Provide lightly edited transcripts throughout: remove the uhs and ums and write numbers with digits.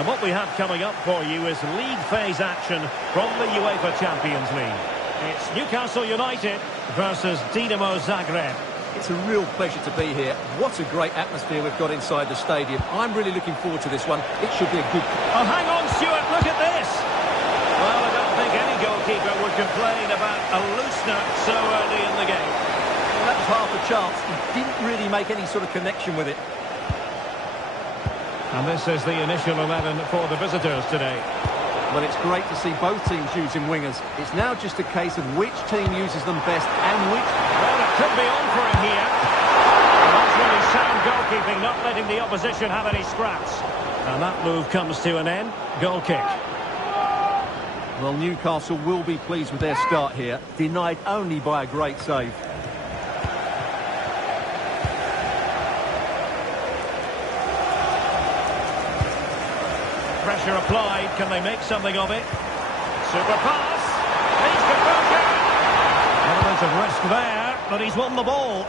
And what we have coming up for you is league phase action from the UEFA Champions League. It's Newcastle United versus Dinamo Zagreb. It's a real pleasure to be here. What a great atmosphere we've got inside the stadium. I'm really looking forward to this one. It should be a good... Oh, hang on, Stuart, look at this! Well, I don't think any goalkeeper would complain about a loosener so early in the game. Well, that was half a chance. He didn't really make any sort of connection with it. And this is the initial 11 for the visitors today. Well, it's great to see both teams using wingers. It's now just a case of which team uses them best and which... Well, it could be on for him here. That's really sound goalkeeping, not letting the opposition have any scraps. And that move comes to an end. Goal kick. Well, Newcastle will be pleased with their start here. Denied only by a great save. Pressure applied. Can they make something of it? Super pass. He's the bunker. Element of risk there, but he's won the ball.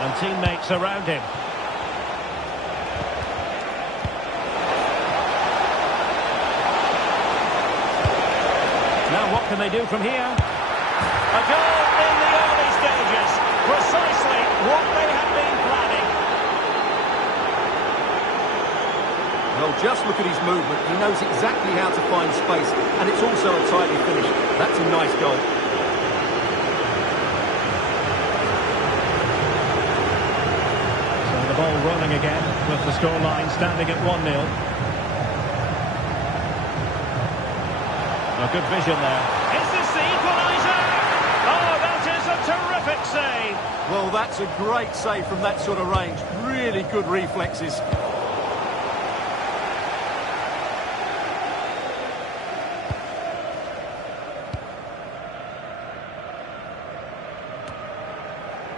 And teammates around him. Now what can they do from here? A goal in the early stages. Precisely what they have been planning. Well, just look at his movement. He knows exactly how to find space, and it's also a tidy finish. That's a nice goal. So the ball rolling again, with the scoreline standing at 1-0. A good vision there. Is this the equaliser? Oh, that is a terrific save. Well, that's a great save from that sort of range. Really good reflexes.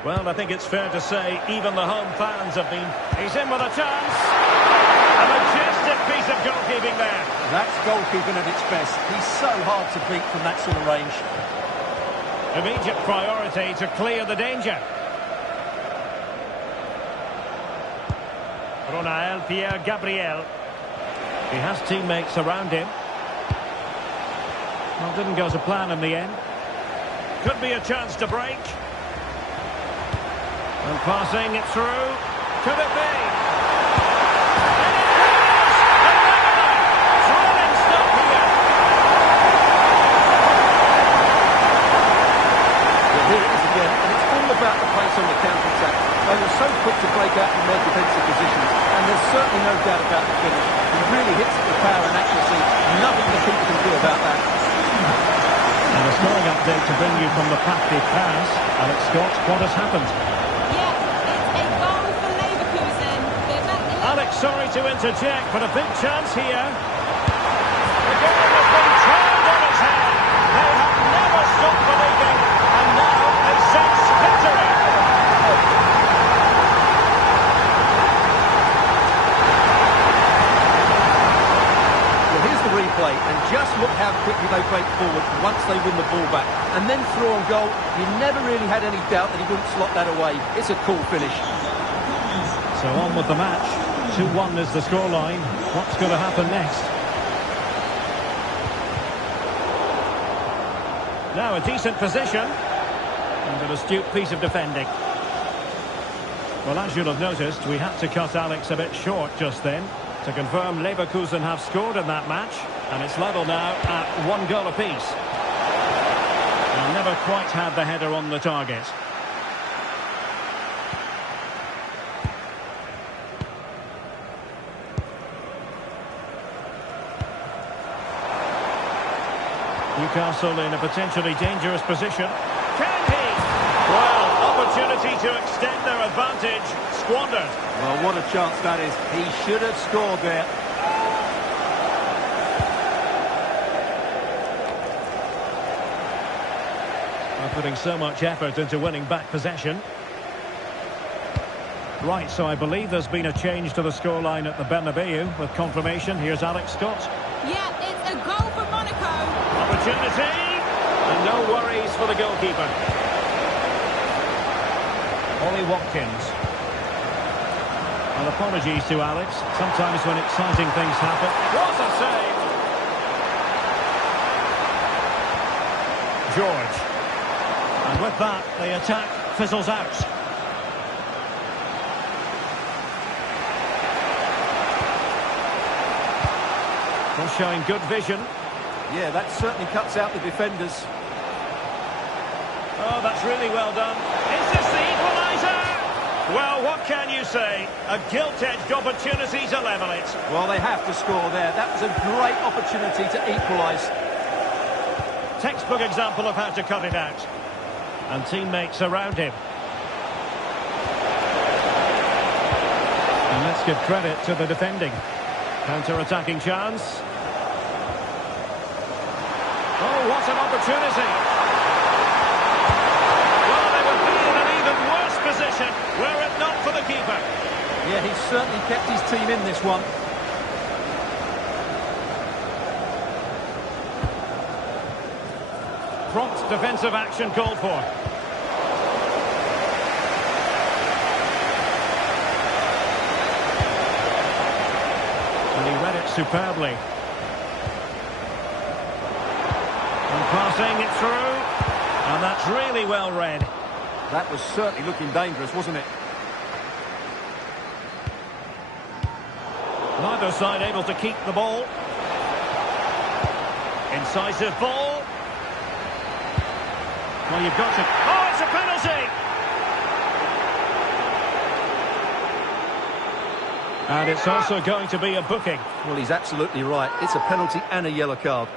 Well, I think it's fair to say even the home fans have been... He's in with a chance. A majestic piece of goalkeeping there. That's goalkeeping at its best. He's so hard to beat from that sort of range. Immediate priority to clear the danger. Ronael Pierre-Gabriel. He has teammates around him. Well, didn't go to plan in the end. Could be a chance to break. And passing it through. Could it be? Thrilling stuff here. Well, here it is again, and it's all about the pace on the counter-attack. They were so quick to break out from their defensive positions, and there's certainly no doubt about the finish. He really hits it with power and accuracy. Nothing the keeper can do about that. And a scoring update to bring you from the Parc des Princes. Alex Scott, what has happened? Alex, sorry to interject, but a big chance here. The game has been turned on its head. They have never stopped believing, and now they sense victory. Well, here's the replay, and just look how quickly they break forward once they win the ball back. And then through on goal, you never really had any doubt that he wouldn't slot that away. It's a cool finish. So on with the match. 2-1 is the scoreline. What's going to happen next? Now a decent position. And an astute piece of defending. Well, as you'll have noticed, we had to cut Alex a bit short just then. To confirm, Leverkusen have scored in that match. And it's level now at 1 goal apiece. And never quite had the header on the target. Newcastle in a potentially dangerous position. Can he? Well, opportunity to extend their advantage. Squandered. Well, what a chance that is. He should have scored there. They're putting so much effort into winning back possession. Right, so I believe there's been a change to the scoreline at the Bernabeu with confirmation. Here's Alex Scott. Yeah, it's a goal for Monaco. Opportunity, and no worries for the goalkeeper. Ollie Watkins. Well, apologies to Alex. Sometimes when exciting things happen. What a save! George. And with that, the attack fizzles out. Well, showing good vision. Yeah, that certainly cuts out the defenders. Oh, that's really well done. Is this the equaliser? Well, what can you say? A gilt-edged opportunity to level it. Well, they have to score there. That was a great opportunity to equalise. Textbook example of how to cut it out. And teammates around him. And let's give credit to the defending. Counter-attacking chance. Oh, what an opportunity. Well, they would be in an even worse position were it not for the keeper. Yeah, he's certainly kept his team in this one. Prompt defensive action called for. And he read it superbly. And passing it through. And that's really well read. That was certainly looking dangerous, wasn't it? Neither side able to keep the ball. Incisive ball. Well, you've got to... Oh, it's a penalty! And it's also going to be a booking. Well, he's absolutely right. It's a penalty and a yellow card.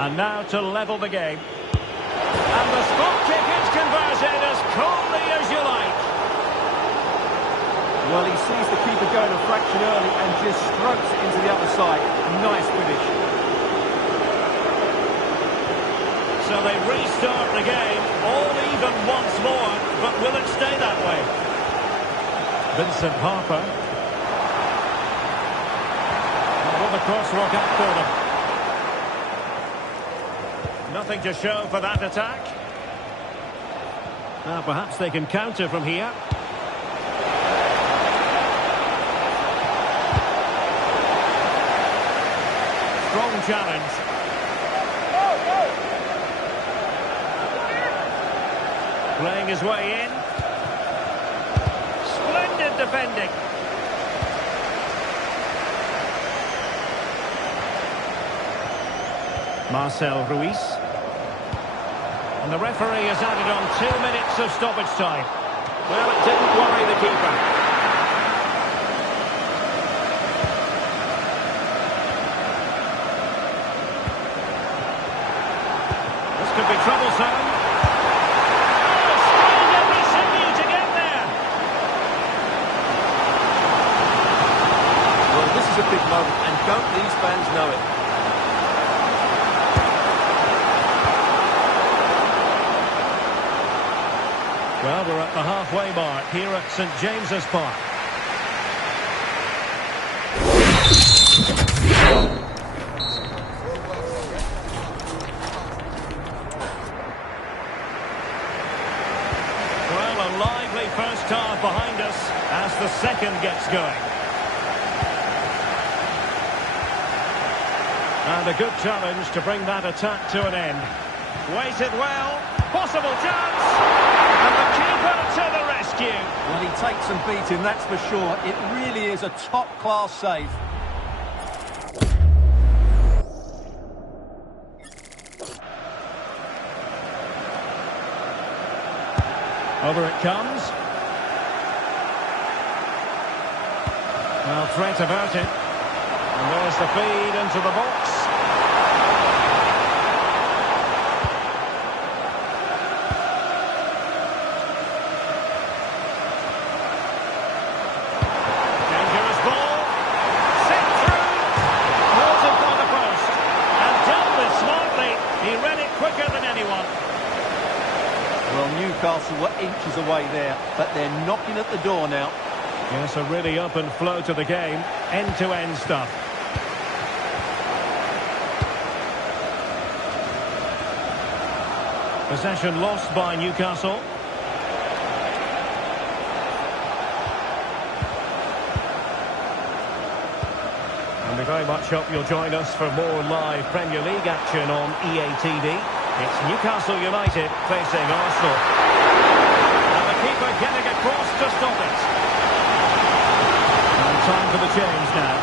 And now to level the game. And the spot kick is converted as coolly as you like. Well, he sees the keeper going a fraction early and just strokes it into the other side. Nice finish. So they restart the game, all even once more, but will it stay that way? Vincent Harper. What a crosswalk out for them. Nothing to show for that attack. Now perhaps they can counter from here. Strong challenge. Playing his way in. Splendid defending. Marcel Ruiz. And the referee has added on 2 minutes of stoppage time. Well, it didn't worry the keeper. This could be troublesome. Oh, strained every sinew to get there. Well, this is a big moment, and don't these fans know it? Well, we're at the halfway mark here at St James's Park. Well, a lively first half behind us as the second gets going. And a good challenge to bring that attack to an end. Waited well, possible chance. And the keeper to the rescue. Well, he takes some beating, that's for sure. It really is a top-class save. Over it comes. Well, threat averted. And there's the feed into the box. inches away there, but they're knocking at the door now. Yes, a really open flow to the game. End-to-end stuff. Possession lost by Newcastle. And we very much hope you'll join us for more live Premier League action on EA TV. It's Newcastle United facing Arsenal. And the keeper getting across to stop it. And time for the change now.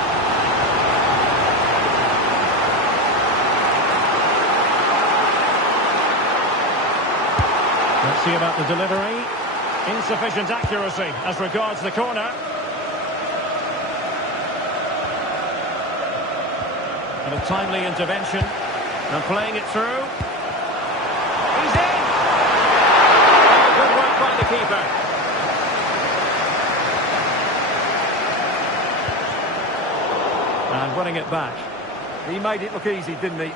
Let's see about the delivery. Insufficient accuracy as regards the corner. And a timely intervention. And playing it through. He's in! Good work by the keeper. And winning it back. He made it look easy, didn't he?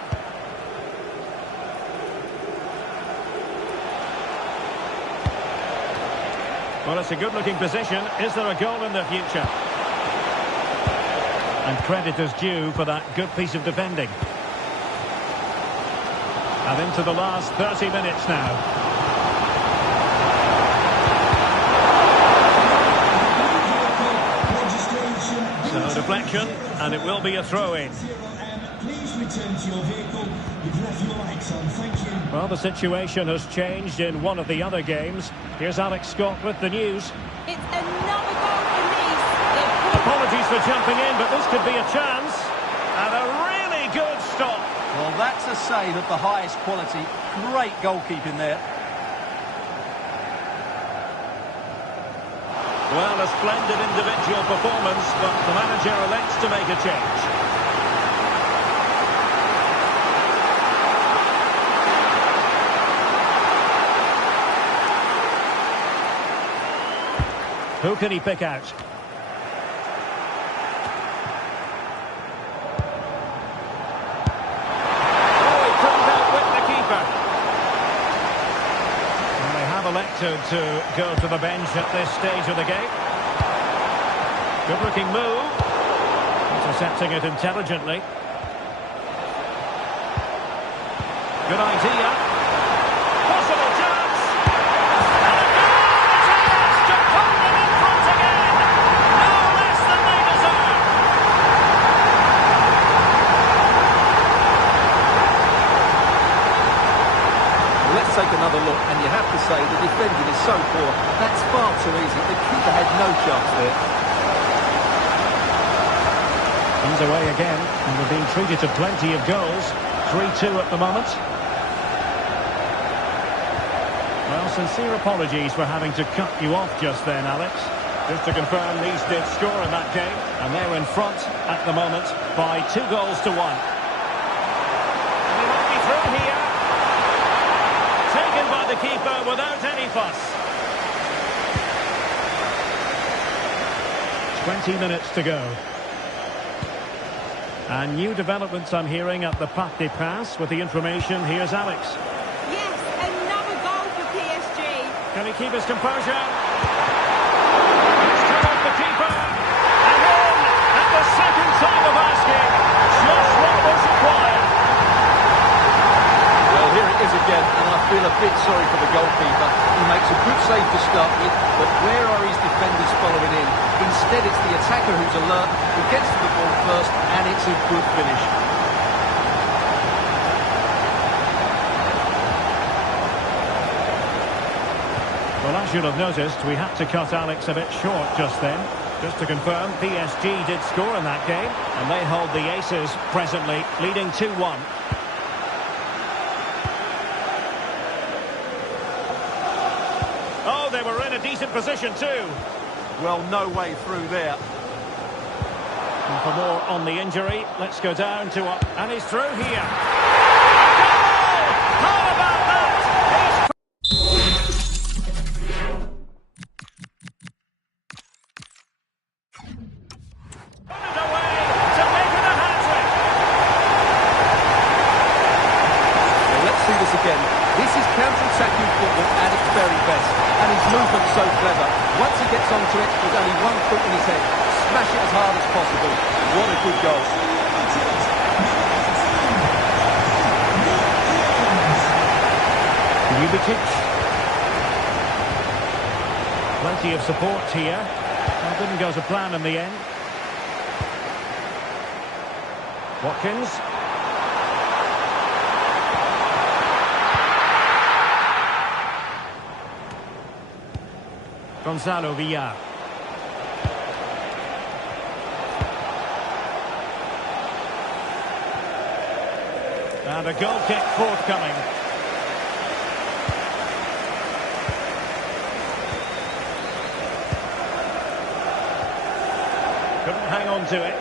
Well, it's a good-looking position. Is there a goal in the future? And credit is due for that good piece of defending. And into the last 30 minutes now. So, deflection, and it will be a throw-in. Please return to your vehicle. You've left your lights on. Thank you. Well, the situation has changed in one of the other games. Here's Alex Scott with the news. It's another goal for Nice. Apologies for jumping in, but this could be a chance. And a really good stop. Well, that's a save of the highest quality. Great goalkeeping there. Well, a splendid individual performance, but the manager elects to make a change. Who can he pick out? Oh, he couldn't outwit the keeper. And they have elected to go to the bench at this stage of the game. Good-looking move. Intercepting it intelligently. Good idea. Possible chance. And a goal! To put them in front again. No less than they deserve. Let's take another look, and you have to say the defending is so poor. That's far too easy. The keeper had no chance there. He's away again, and we're being treated to plenty of goals. 3-2 at the moment. Well, sincere apologies for having to cut you off just then, Alex. Just to confirm, Nice did score in that game, and they're in front at the moment by 2 goals to 1. And he might be through here. Taken by the keeper without any fuss. 20 minutes to go. And new developments I'm hearing at the Parc des Princes. With the information, here's Alex. Yes, another goal for PSG. Can he keep his composure? It's come off the keeper. And in at the second time of asking. Just what was required. Well, here it is again, and I feel a bit sorry for the goalkeeper. He makes a good save to start with, but where are his defenders following in? Instead, it's the attacker who's alert, who gets to the ball first, and it's a good finish. Well, as you'll have noticed, we had to cut Alex a bit short just then. Just to confirm, PSG did score in that game, and they hold the aces presently, leading 2-1. Oh, they were in a decent position too. Well, no way through there. And for more on the injury, let's go down to... and he's through here. Goal! How about that? Put it away to make it a hat-trick. Well, let's see this again. This is counter-attacking football at its very best, and he's moved clever. Once he gets onto it, there's only one thought in his head. Smash it as hard as possible. What a good goal. Ljubicic. Plenty of support here. Well, didn't go to plan in the end. Watkins. Gonzalo Villar. And a goal kick forthcoming. Couldn't hang on to it.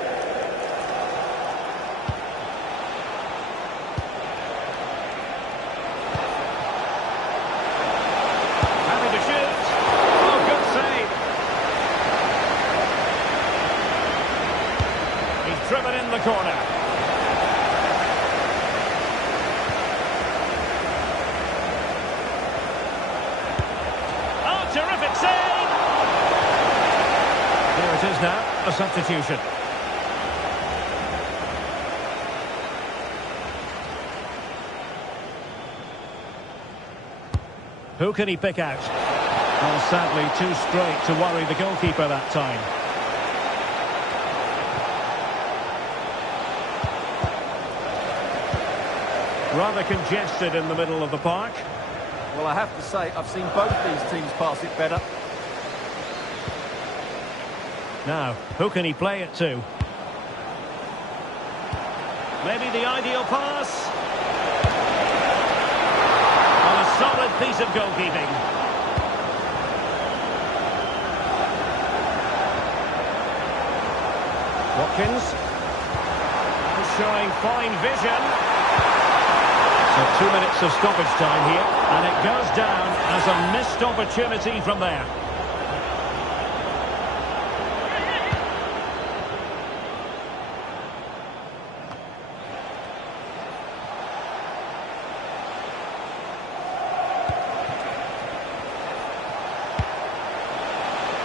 Having to shoot. Oh, good save. He's driven in the corner. Oh, terrific save. Here it is now. A substitution. Who can he pick out? Well, sadly, too straight to worry the goalkeeper that time. Rather congested in the middle of the park. Well, I have to say, I've seen both these teams pass it better. Now, who can he play it to? Maybe the ideal pass. On a solid piece of goalkeeping. Watkins. Showing fine vision. So 2 minutes of stoppage time here. And it goes down as a missed opportunity from there.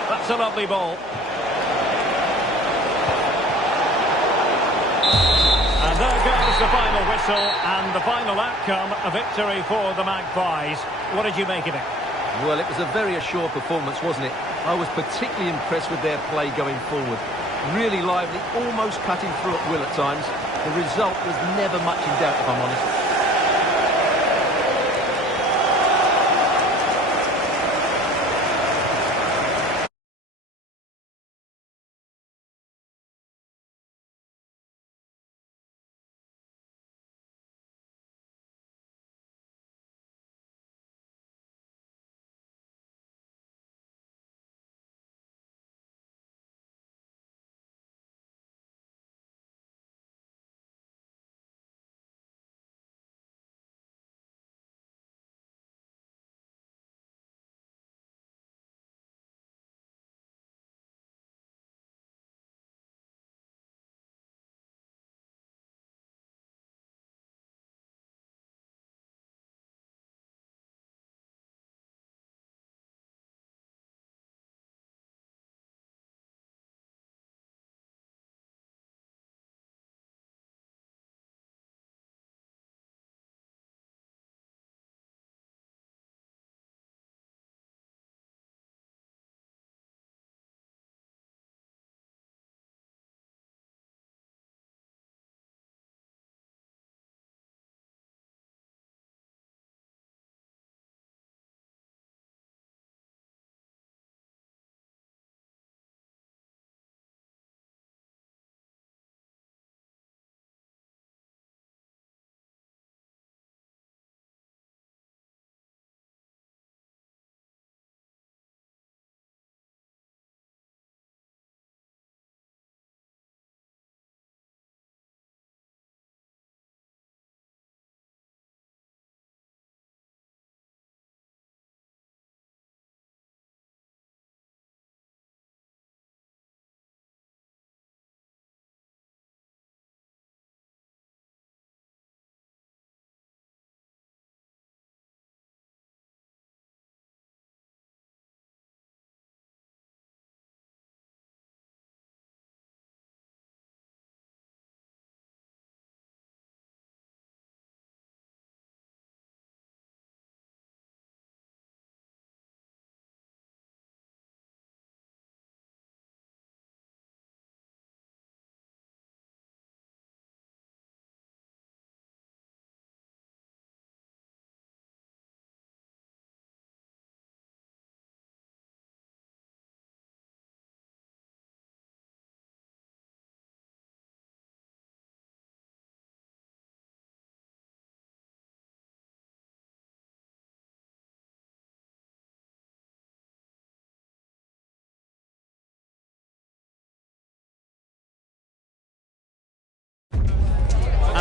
That's a lovely ball. And there goes the final whistle, and the final outcome, a victory for the Magpies. What did you make of it? Well, it was a very assured performance, wasn't it? I was particularly impressed with their play going forward. Really lively, almost cutting through at will at times. The result was never much in doubt, if I'm honest.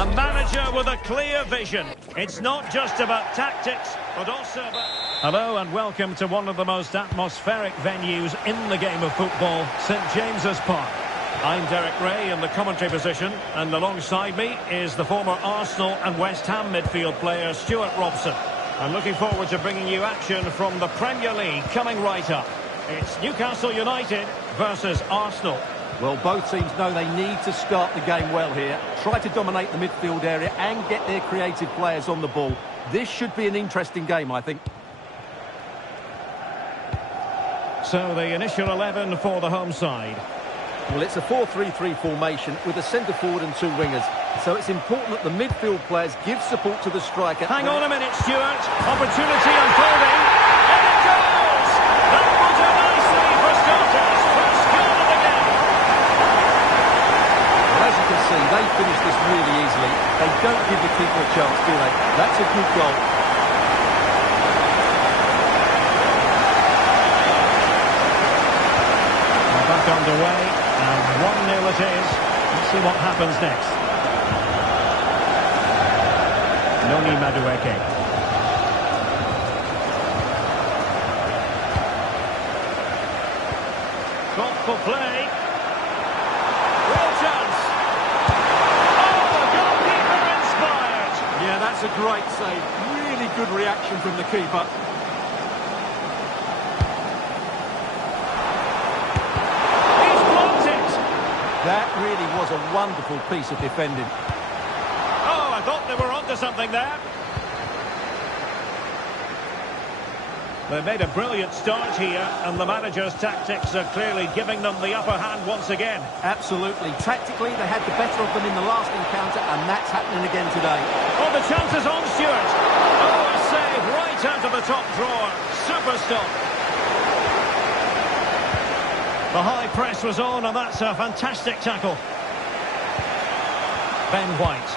A manager with a clear vision. It's not just about tactics, but also about... Hello and welcome to one of the most atmospheric venues in the game of football, St James's Park. I'm Derek Ray in the commentary position, and alongside me is the former Arsenal and West Ham midfield player Stuart Robson. I'm looking forward to bringing you action from the Premier League coming right up. It's Newcastle United versus Arsenal. Well, both teams know they need to start the game well here. Try to dominate the midfield area and get their creative players on the ball. This should be an interesting game, I think. So the initial 11 for the home side. Well, it's a 4-3-3 formation with a centre-forward and two wingers. So it's important that the midfield players give support to the striker. Hang on a minute, Stuart. Opportunity unfolding. And it goes! That will do nicely for starters. First goal of the game. As you can see, they finish this really easily. They don't give the keeper a chance, do they? That's a good goal. We're back underway, and 1-0 it is. Let's see what happens next. Noni Madueke. Thoughtful play. Real chance. Oh, the goalkeeper inspired. Yeah, that's a great save. Really good reaction from the keeper. He's blocked it. That really was a wonderful piece of defending. Oh, I thought they were onto something there. They made a brilliant start here, and the manager's tactics are clearly giving them the upper hand once again. Absolutely. Tactically, they had the better of them in the last encounter, and that's happening again today. Oh, the chance is on, Stuart. Oh, a save right out of the top drawer. Super stop. The high press was on, and that's a fantastic tackle. Ben White.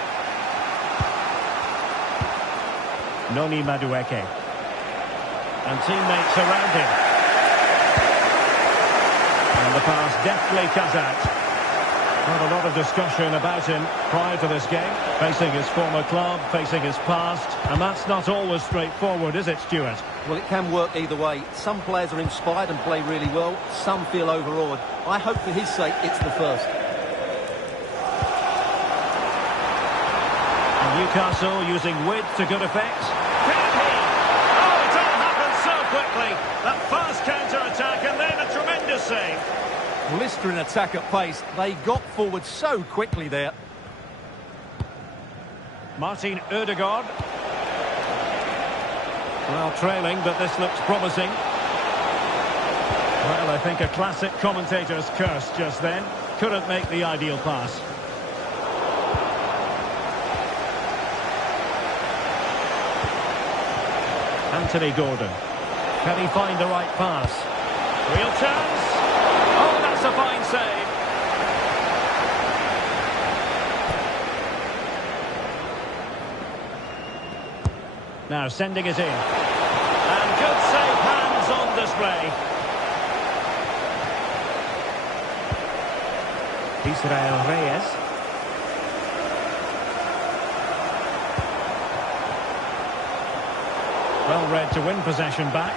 Noni Madueke. And teammates around him. And the pass deftly cut out. Not a lot of discussion about him prior to this game. Facing his former club, facing his past. And that's not always straightforward, is it, Stuart? Well, it can work either way. Some players are inspired and play really well. Some feel overawed. I hope for his sake it's the first. And Newcastle using width to good effect. Can he? Oh, it all happened so quickly. That fast counter-attack and then a tremendous save. Blistering attack at pace. They got forward so quickly there. Martin Ødegaard. Well, trailing, but this looks promising. Well, I think a classic commentator's curse just then. Couldn't make the ideal pass. Anthony Gordon. Can he find the right pass? Real chance. Oh, that's a fine save. Now sending it in. And good save hands on display. Israel Reyes. Well read to win possession back.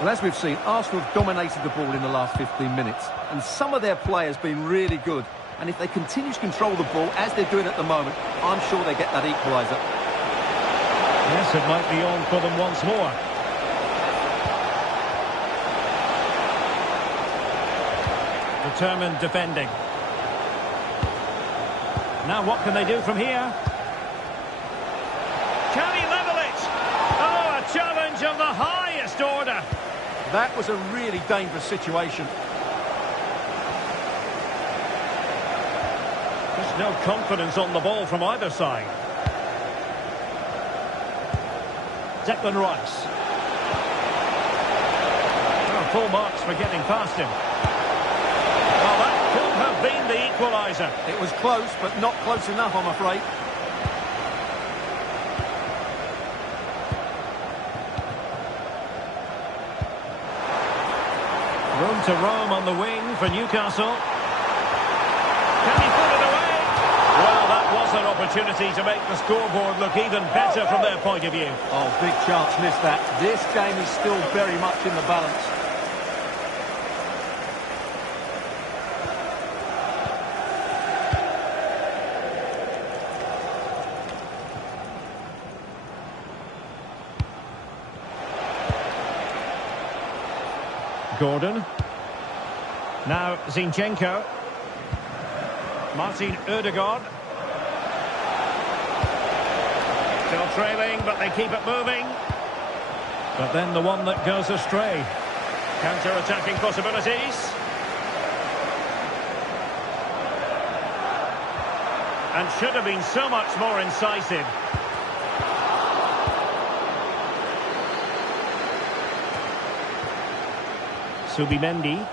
Well, as we've seen, Arsenal have dominated the ball in the last 15 minutes. And some of their players have been really good. And if they continue to control the ball, as they're doing at the moment, I'm sure they get that equaliser. Yes, it might be on for them once more. Determined defending. Now what can they do from here? Can he level it? Oh, a challenge of the highest order. That was a really dangerous situation. There's no confidence on the ball from either side. Declan Rice. Oh, full marks for getting past him. Well, that could have been the equaliser. It was close, but not close enough, I'm afraid. Room to roam on the wing for Newcastle. opportunity to make the scoreboard look even better from their point of view. Oh, big chance missed that. This game is still very much in the balance. Gordon. Now Zinchenko. Martin Ødegaard. Still trailing, but they keep it moving. But then the one that goes astray. Counter-attacking possibilities. And should have been so much more incisive. Subimendi.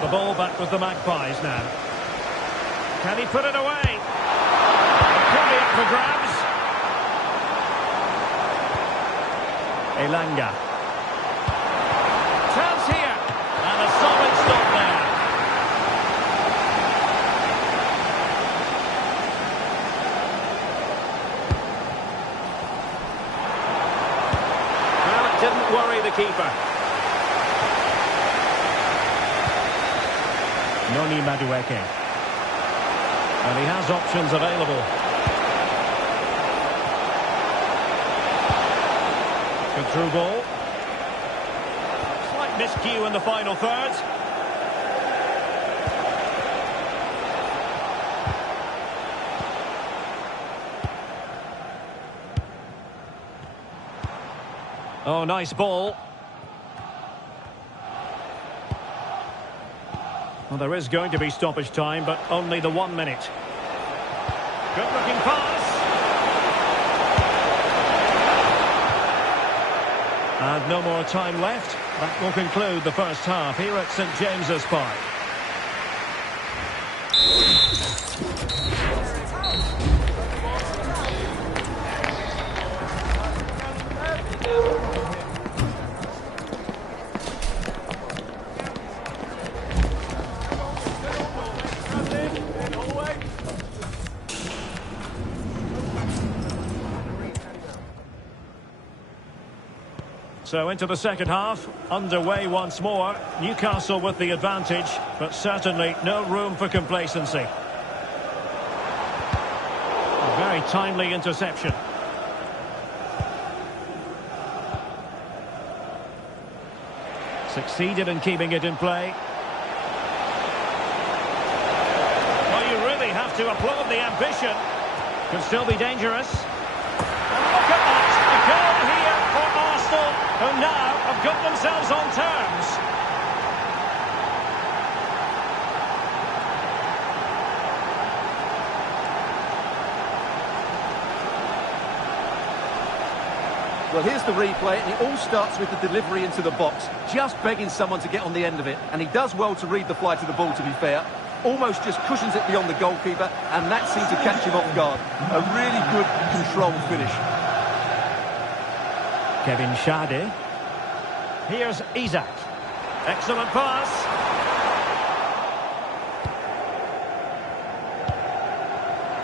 The ball back with the Magpies now. Can he put it away? It could be up for grabs. Elanga. Chance here. And a solid stop there. Well, it didn't worry the keeper. Noni Madueke. And he has options available. Good through ball. Slight miscue in the final third. Oh, nice ball. Well, there is going to be stoppage time, but only the 1 minute. Good-looking pass. And no more time left. That will conclude the first half here at St James's Park. So into the second half, underway once more. Newcastle with the advantage, but certainly no room for complacency. A very timely interception. Succeeded in keeping it in play. Well, you really have to applaud the ambition. Could still be dangerous. And look at that! A goal here for Arsenal, who now have got themselves on terms. Well, here's the replay, and it all starts with the delivery into the box, just begging someone to get on the end of it. And he does well to read the flight of the ball, to be fair. Almost just cushions it beyond the goalkeeper, and that seemed to catch him off guard. A really good, controlled finish. Kevin Schade. Here's Isak. Excellent pass.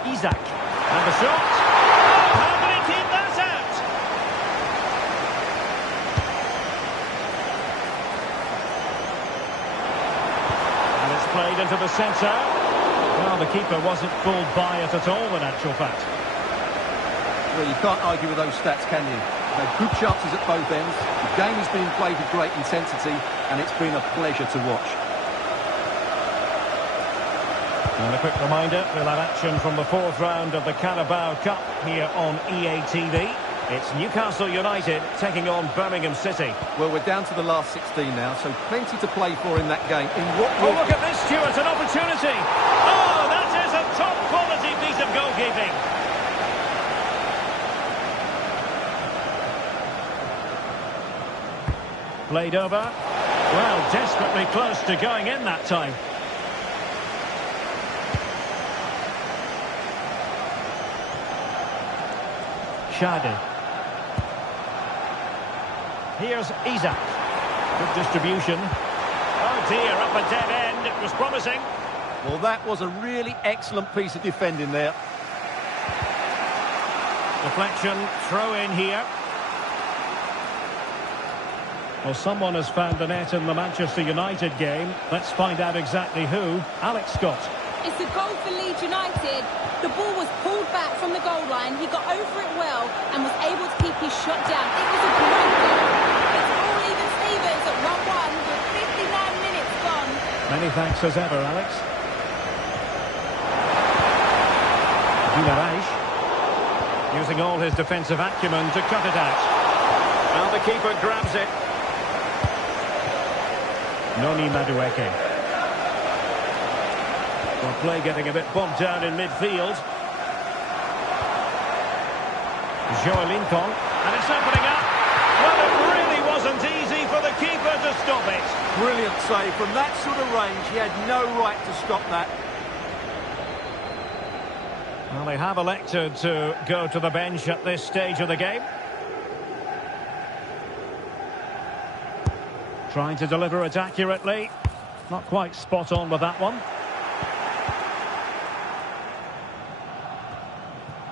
Isak. And the shot. Oh, how did he keep that out? And it's played into the centre. Well, the keeper wasn't fooled by it at all, in actual fact. Well, you can't argue with those stats, can you? They've good chances at both ends. The game is being played with great intensity, and it's been a pleasure to watch. And a quick reminder, we'll have action from the fourth round of the Carabao Cup here on EA TV. It's Newcastle United taking on Birmingham City. Well, we're down to the last 16 now, so plenty to play for in that game. Oh, look at this, Stuart, an opportunity! Oh, that is a top-quality piece of goalkeeping! Played over. Well, desperately close to going in that time. Schade. Here's Isak. Good distribution. Oh dear, up a dead end. It was promising. Well, that was a really excellent piece of defending there. Deflection, throw in here. Well, someone has found the net in the Manchester United game. Let's find out exactly who. Alex Scott. It's a goal for Leeds United. The ball was pulled back from the goal line. He got over it well and was able to keep his shot down. It was a great goal. It's all even Stevens at 1-1 with 59 minutes gone. Many thanks as ever, Alex. Guimaraes, using all his defensive acumen to cut it out. Now the keeper grabs it. Noni Madueke. Well, play getting a bit bogged down in midfield. Joelinton, and it's opening up. Well, it really wasn't easy for the keeper to stop it. Brilliant save. From that sort of range, he had no right to stop that. Well, they have elected to go to the bench at this stage of the game. Trying to deliver it accurately. Not quite spot on with that one.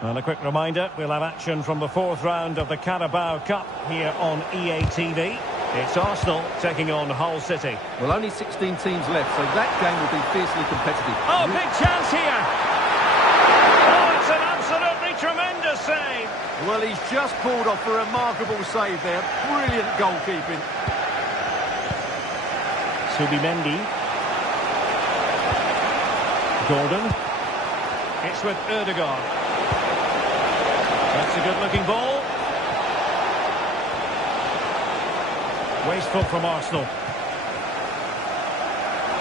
Well, a quick reminder, we'll have action from the fourth round of the Carabao Cup here on EA TV. It's Arsenal taking on Hull City. Well, only 16 teams left, so that game will be fiercely competitive. Oh, big chance here! Oh, it's an absolutely tremendous save! Well, he's just pulled off a remarkable save there. Brilliant goalkeeping. Subimendi. Gordon. It's with Ødegaard. That's a good-looking ball. Wasteful from Arsenal.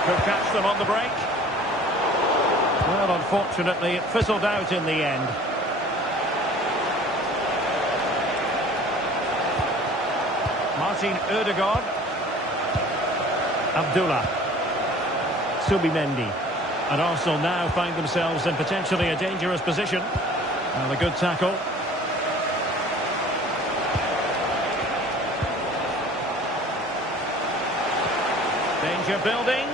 Could catch them on the break. Well, unfortunately, it fizzled out in the end. Martin Ødegaard. Abdullah. Subimendi. And Arsenal now find themselves in potentially a dangerous position. And a good tackle. Danger building.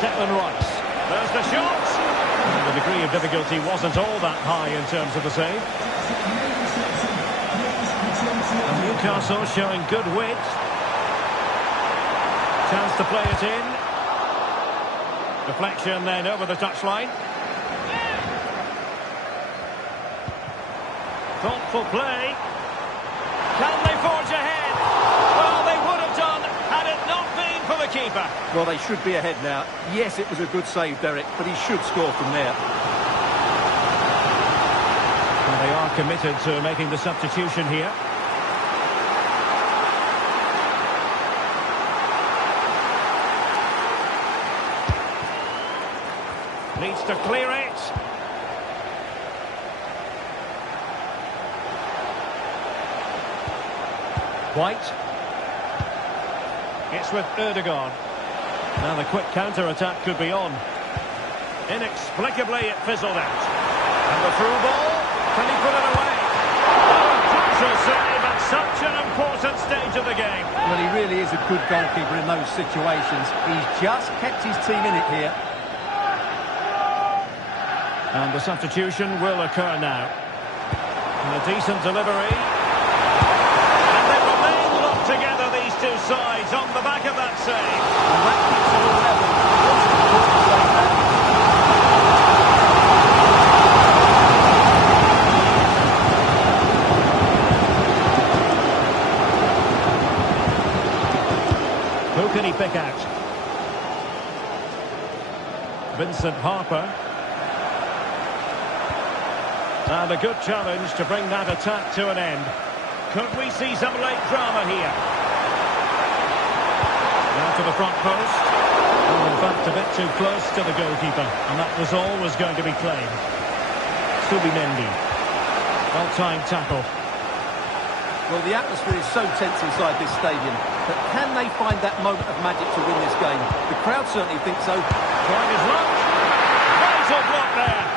Declan Rice. There's the shot. And the degree of difficulty wasn't all that high in terms of the save. And Newcastle showing good width. Chance to play it in. Deflection then over the touchline. Thoughtful play. Can they forge ahead? Well, they would have done had it not been for the keeper. Well, they should be ahead now. Yes, it was a good save, Derek, but he should score from there. Well, they are committed to making the substitution here. Needs to clear it. White. It's with Ødegaard. Now the quick counter-attack could be on. Inexplicably it fizzled out. And the through ball. Can he put it away? Oh, crucial save at such an important stage of the game. Well, he really is a good goalkeeper in those situations. He's just kept his team in it here. And the substitution will occur now. And a decent delivery. And they remain locked together, these two sides, on the back of that save. And that keeps it all level. What's an important save there? Who can he pick out? Vincent Harper. And a good challenge to bring that attack to an end. Could we see some late drama here? Now to the front post. Oh, in fact, a bit too close to the goalkeeper. And that was always going to be claimed. Subimendi. Well-timed tackle. Well, the atmosphere is so tense inside this stadium. But can they find that moment of magic to win this game? The crowd certainly think so. Trying his luck. Vital block there.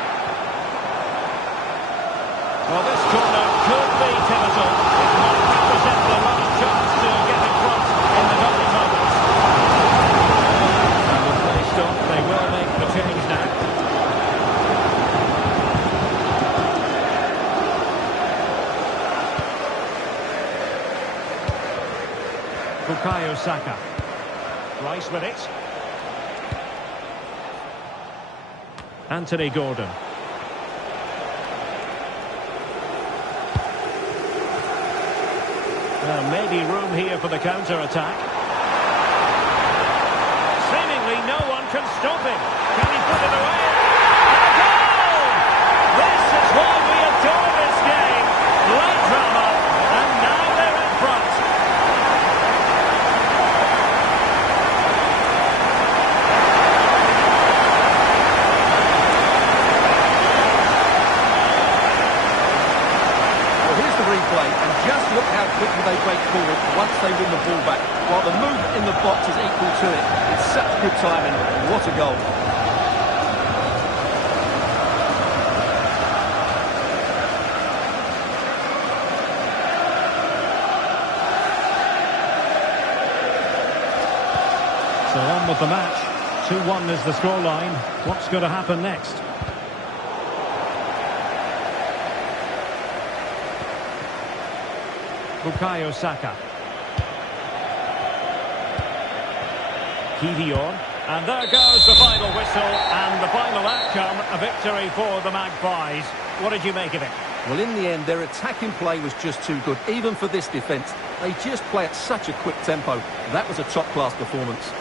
Well, this corner could be pivotal. It might represent the last chance to get in front in the double moment. Bukayo Saka. Rice with it. Anthony Gordon. Well, maybe room here for the counter-attack. Seemingly no one can stop him. Can he put it away? And a goal! This is why we adore this game. Late drama, and now they're in front. Well, here's the replay, and just look how quickly they break forward once they win the ball back. While the movement in the box is equal to it. It's such good timing. What a goal. So on with the match. 2-1 is the scoreline. What's going to happen next? Bukayo Saka. Kivior. And there goes the final whistle. And the final outcome, a victory for the Magpies. What did you make of it? Well, in the end, their attacking play was just too good, even for this defence. They just play at such a quick tempo. That was a top-class performance.